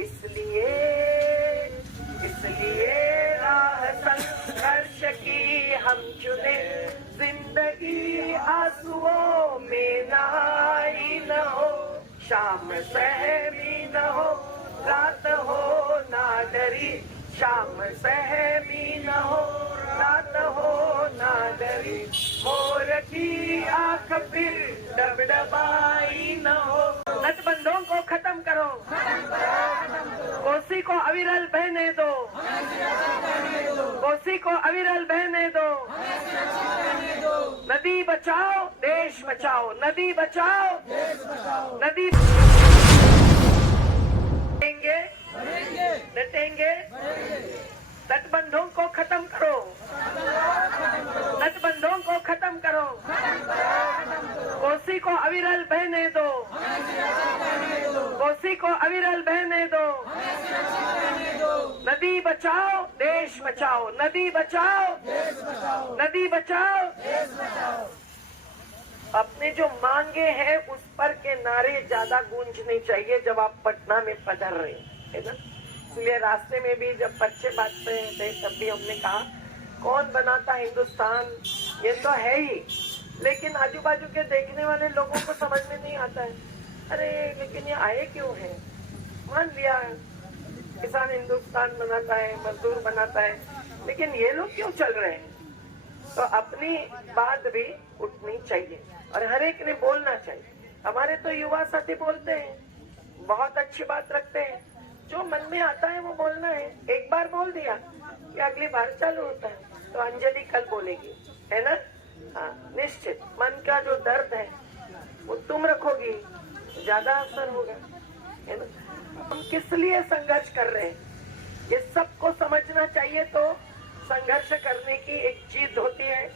इसलिए इसलिए राह संघर्ष की हम चुने, जिंदगी आंसुओं में नहाई न हो, शाम सहमी न हो, रात हो ना डरी, शाम सहमी न हो, रात हो ना डरी, मोर की आंख फिर डबडबाई न हो। नटबंधों को खत्म करो, कोसी को अविरल बहने दो, कोसी को अविरल बहने दो, नदी बचाओ देश बचाओ, नदी बचाओ नदी डटेंगे, तटबंधों को खत्म करो, तटबंधों को खत्म करो, कोसी को अविरल बहने दो, कोसी को अविरल बहने दो, नदी बचाओ देश बचाओ, नदी बचाओ नदी बचाओ। अपने जो मांगे हैं उस पर के नारे ज्यादा गूंजने चाहिए जब आप पटना में पधर रहे है ना। इसलिए रास्ते में भी जब बच्चे बांटते थे तब भी हमने कहा कौन बनाता हिंदुस्तान, ये तो है ही, लेकिन आजू बाजू के देखने वाले लोगों को समझ में नहीं आता है। अरे लेकिन ये आए क्यों है? मान लिया किसान हिंदुस्तान बनाता है, मजदूर बनाता है, लेकिन ये लोग क्यों चल रहे हैं? तो अपनी बात भी उठनी चाहिए और हर एक ने बोलना चाहिए। हमारे तो युवा साथी बोलते हैं, बहुत अच्छी बात रखते हैं, जो मन में आता है वो बोलना है। एक बार बोल दिया कि अगली बार चालू होता है, तो अंजलि कल बोलेगी, है ना। हाँ, निश्चित मन का जो दर्द है वो तुम रखोगी तो ज्यादा असर होगा, है ना। हम किस लिए संघर्ष कर रहे हैं ये सबको समझना चाहिए। तो संघर्ष करने की एक चीज होती है,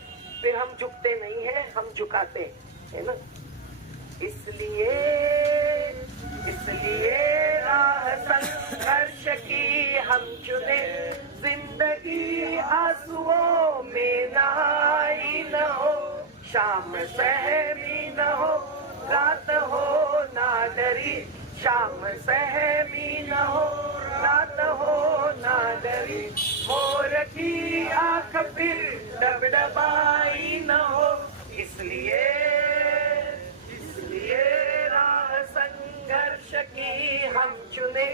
फिर हम झुकते नहीं हैं, हम झुकाते है ना। इसलिए राह संघर्ष की हम चुने, जिंदगी आंसुओं में नहाई न हो, शाम सहमी न हो, रात हो ना डरी, शाम सहमी न हो, रात हो ना डरी, मोर की आंख फिर डबडबाई न हो। इसलिए राह संघर्ष की हम चुने,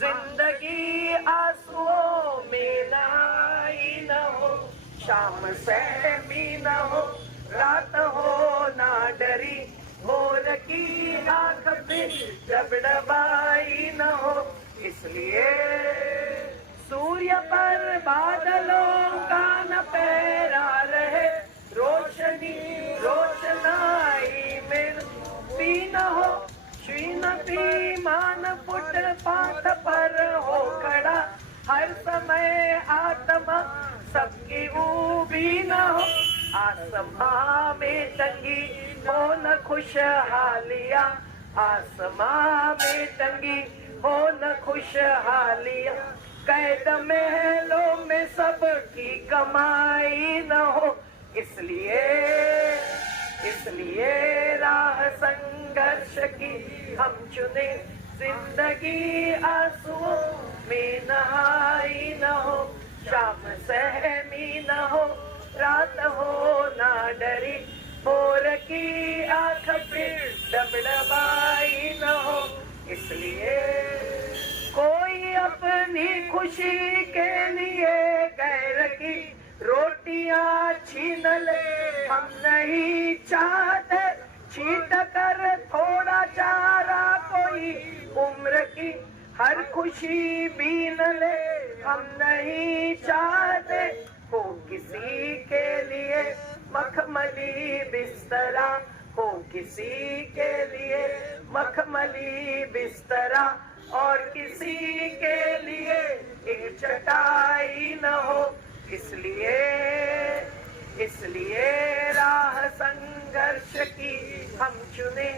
जिंदगी आंसुओं में नहाई न हो, शाम सहमी न हो, रात हो ना डरी, मोर की आंख फिर डबडबाई न हो। इसलिए सूर्य पर बादलों का न पहरा रहे, रोशनी रोशनाई में भी न हो, क्षीण मान फुटपाथ पर हो खड़ा, हर समय आत्मा सबकी ऊबी न हो, आसमां में टंगी हो न खुशहालियाँ, आसमां में टंगी हो न खुशहालियाँ, कैद महलों में सबकी कमाई न हो। इसलिए राह संघर्ष की हम चुने, जिंदगी आंसुओं में नहाई न हो, शाम सहमी न हो, रात हो ना डरी, मोर की आंख फिर डबडबाई न हो। इसलिए कोई अपनी खुशी के लिए गैर की रोटियां छीन ले, हम नहीं चाहते छीट कर थोड़ा चारा कोई उम्र की, हर खुशी बीन ले, हम नहीं चाहते हो किसी के लिए मखमली बिस्तरा, हो किसी के लिए मखमली बिस्तरा, और किसी के लिए एक चटाई न हो। इसलिए राह संघर्ष की हम चुने,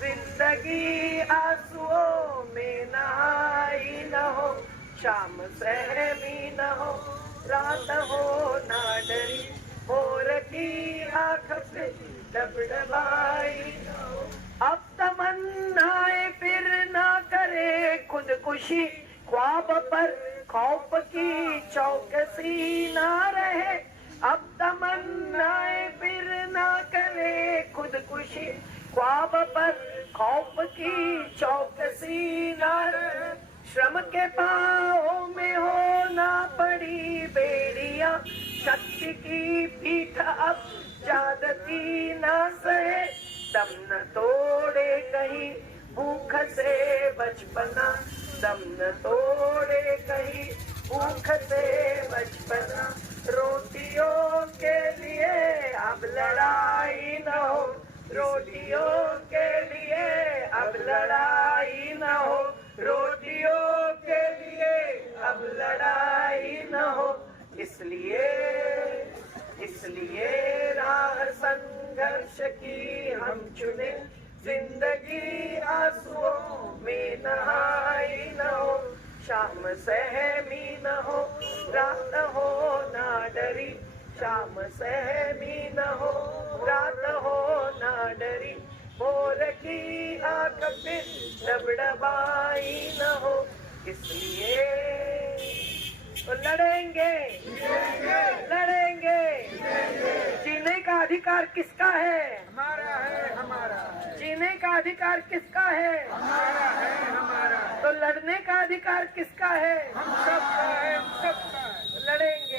जिंदगी आंसुओं में नहाई न हो, शाम सहमी न हो, रात हो ना डरी, मोर की आंख से डबडबाई न हो। अब तमन्नाएं फिर ना करे खुदकुशी, ख्वाब पर खौफ की चौकसी ना रहे, अब तमन्नाएं फिर ना करे खुदकुशी। ख्वाब पर खौफ की चौकसी ना रहे, श्रम के पाँव में हो ना पड़ी बेड़ियां, शक्ति की पीठ अब ज्यादती ना सहे, दम न तोड़े कहीं भूख से बचपना, दम न तोड़े कहीं भूख से बचपना। रोटियों के लिए अब लड़ाई न हो, रोटियों के लिए अब लड़ाई न हो, रोटियों के लिए अब लड़ाई न हो। इसलिए राह संघर्ष की हम चुने, जिंदगी आंसुओं में नहाई न हो, शाम सहमी न हो, रात हो ना डरी, शाम सहमी न हो, रात हो ना डरी, भोर की आंख फिर डबडबाई न हो। इसलिए तो लड़ेंगे, लड़ेंगे। जीने का अधिकार किसका है? हमारा है, हमारा है। जीने का अधिकार किसका है? हमारा है, हमारा है। तो लड़ने का अधिकार किसका है? हम सबका है, हम सबका है। लड़ेंगे।